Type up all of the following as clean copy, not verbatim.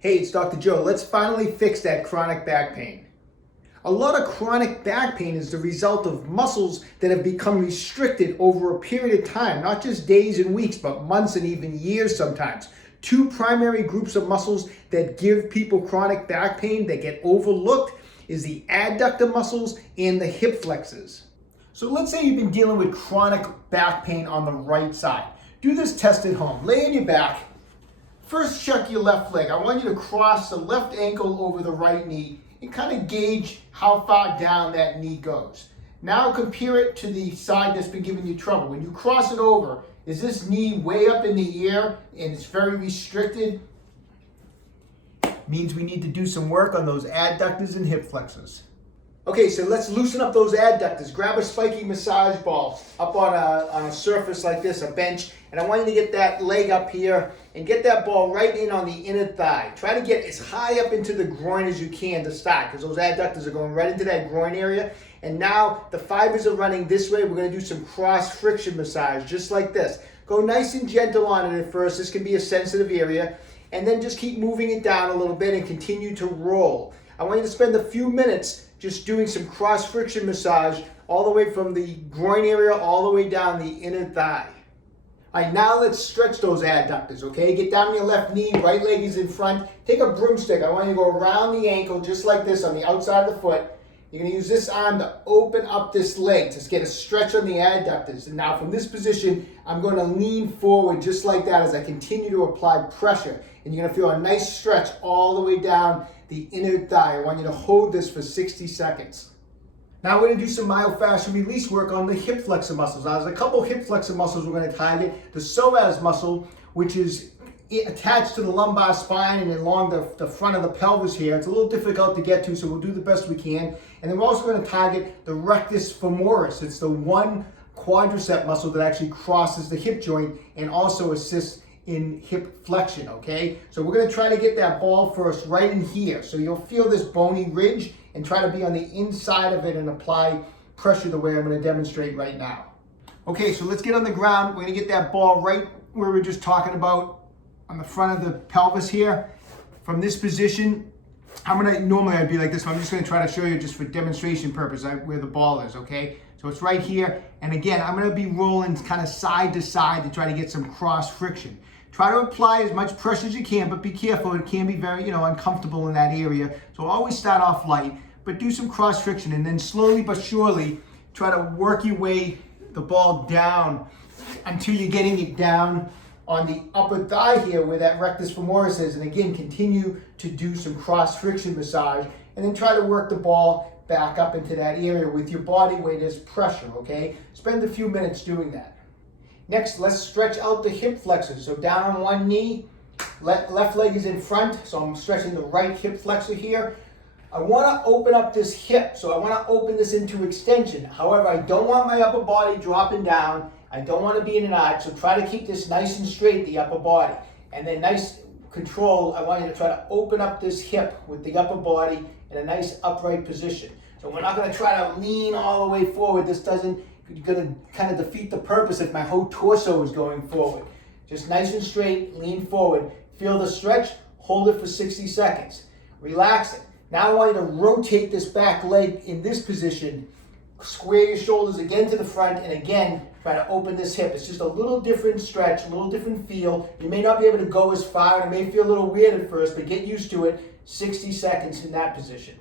Hey, it's Dr. Joe. Let's finally fix that chronic back pain. A lot of chronic back pain is the result of muscles that have become restricted over a period of time, not just days and weeks, but months and even years sometimes. Two primary groups of muscles that give people chronic back pain that get overlooked is the adductor muscles and the hip flexors. So let's say you've been dealing with chronic back pain on the right side. Do this test at home. Lay on your back. First, check your left leg. I want you to cross the left ankle over the right knee and kind of gauge how far down that knee goes. Now compare it to the side that's been giving you trouble. When you cross it over, is this knee way up in the air and it's very restricted? Means we need to do some work on those adductors and hip flexors. Okay, so let's loosen up those adductors. Grab a spiky massage ball up on a surface like this, a bench, and I want you to get that leg up here and get that ball right in on the inner thigh. Try to get as high up into the groin as you can to start, because those adductors are going right into that groin area. And now the fibers are running this way. We're going to do some cross friction massage, just like this. Go nice and gentle on it at first. This can be a sensitive area. And then just keep moving it down a little bit and continue to roll. I want you to spend a few minutes just doing some cross friction massage all the way from the groin area all the way down the inner thigh. All right, now let's stretch those adductors, okay? Get down on your left knee, right leg is in front. Take a broomstick. I want you to go around the ankle just like this on the outside of the foot. You're going to use this arm to open up this leg to get a stretch on the adductors. And now from this position, I'm going to lean forward just like that as I continue to apply pressure. And you're going to feel a nice stretch all the way down the inner thigh. I want you to hold this for 60 seconds. Now we're going to do some myofascial release work on the hip flexor muscles. Now there's a couple hip flexor muscles we're going to target. The psoas muscle, which is attached to the lumbar spine and along the front of the pelvis here. It's a little difficult to get to, so we'll do the best we can. And then we're also going to target the rectus femoris. It's the one quadricep muscle that actually crosses the hip joint and also assists in hip flexion, okay? So we're gonna try to get that ball first right in here. So you'll feel this bony ridge and try to be on the inside of it and apply pressure the way I'm gonna demonstrate right now. Okay, so let's get on the ground. We're gonna get that ball right where we were just talking about on the front of the pelvis here. From this position, normally I'd be like this, but I'm just gonna try to show you just for demonstration purpose where the ball is, okay? So it's right here. And again, I'm gonna be rolling kind of side to side to try to get some cross friction. Try to apply as much pressure as you can, but be careful. It can be very, uncomfortable in that area. So always start off light, but do some cross friction and then slowly but surely try to work your way the ball down until you're getting it down on the upper thigh here where that rectus femoris is. And again, continue to do some cross friction massage and then try to work the ball back up into that area with your body weight as pressure, okay? Spend a few minutes doing that. Next, let's stretch out the hip flexors. So down on one knee, left leg is in front, so I'm stretching the right hip flexor here. I want to open up this hip, so I want to open this into extension. However, I don't want my upper body dropping down. I don't want to be in an arch, so try to keep this nice and straight, the upper body. And then nice control, I want you to try to open up this hip with the upper body in a nice upright position. So we're not going to try to lean all the way forward. You're going to kind of defeat the purpose if my whole torso is going forward. Just nice and straight, lean forward. Feel the stretch, hold it for 60 seconds. Relax it. Now I want you to rotate this back leg in this position. Square your shoulders again to the front and again, try to open this hip. It's just a little different stretch, a little different feel. You may not be able to go as far and it may feel a little weird at first, but get used to it. 60 seconds in that position.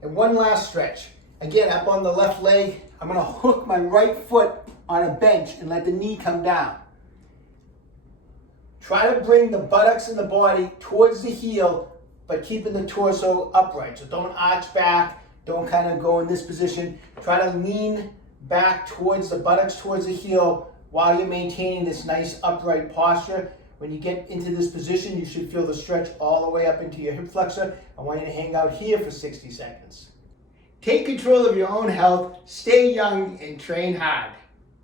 And one last stretch. Again, up on the left leg, I'm going to hook my right foot on a bench and let the knee come down. Try to bring the buttocks and the body towards the heel, but keeping the torso upright. So don't arch back, don't kind of go in this position. Try to lean back towards the buttocks, towards the heel, while you're maintaining this nice upright posture. When you get into this position, you should feel the stretch all the way up into your hip flexor. I want you to hang out here for 60 seconds. Take control of your own health, stay young, and train hard.